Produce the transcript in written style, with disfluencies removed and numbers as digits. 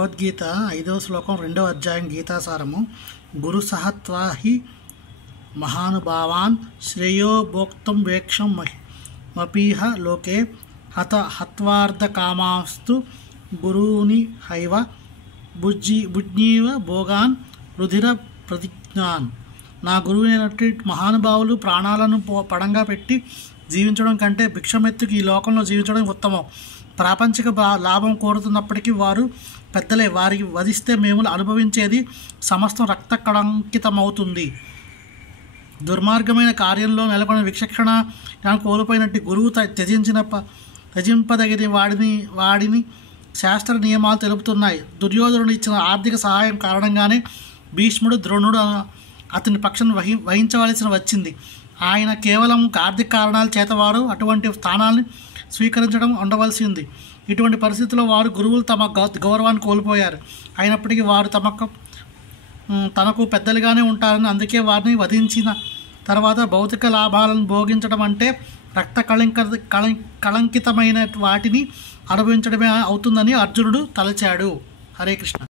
భగవద్గీత 5వ శ్లోకం 2వ అధ్యాయం గీతాసారము. గురు సహత్వా హి మహానుభావాన్ శ్రేయో భోక్తుం వేక్షం మపీహ లోకే హత్వార్థకామాస్తు గురూని హైవ బుజ్జీవ భోగాన్ రుధిర ప్రతిజ్ఞాన్. నా గురువునైనటువంటి మహానుభావులు ప్రాణాలను పడంగా పెట్టి జీవించడం కంటే భిక్షమెత్తుకి ఈ లోకంలో జీవించడం ఉత్తమం. ప్రాపంచిక లాభం కోరుతున్నప్పటికీ వారు పెద్దలే. వారికి వధిస్తే మేము అనుభవించేది సమస్తం రక్త కళంకితమవుతుంది. దుర్మార్గమైన కార్యంలో నెలకొన్న విచక్షణ కోల్పోయినట్టు గురువు త్యజింపదగిన వాడిని శాస్త్ర నియమాలు తెలుపుతున్నాయి. దుర్యోధనుడు ఇచ్చిన ఆర్థిక సహాయం కారణంగానే భీష్ముడు ద్రోణుడు అతని పక్షం వహించవలసి వచ్చింది. ఆయన కేవలం ఆర్థిక కారణాల చేత వారు అటువంటి స్థానాన్ని స్వీకరించడం ఉండవలసింది. ఇటువంటి పరిస్థితుల్లో వారు గురువులు తమ గౌరవాన్ని కోల్పోయారు. అయినప్పటికీ వారు తనకు పెద్దలుగానే ఉంటారని, అందుకే వారిని వధించిన తర్వాత భౌతిక లాభాలను భోగించడం అంటే రక్త కళంకితమైన వాటిని అనుభవించడమే అవుతుందని అర్జునుడు తలచాడు. హరే కృష్ణ.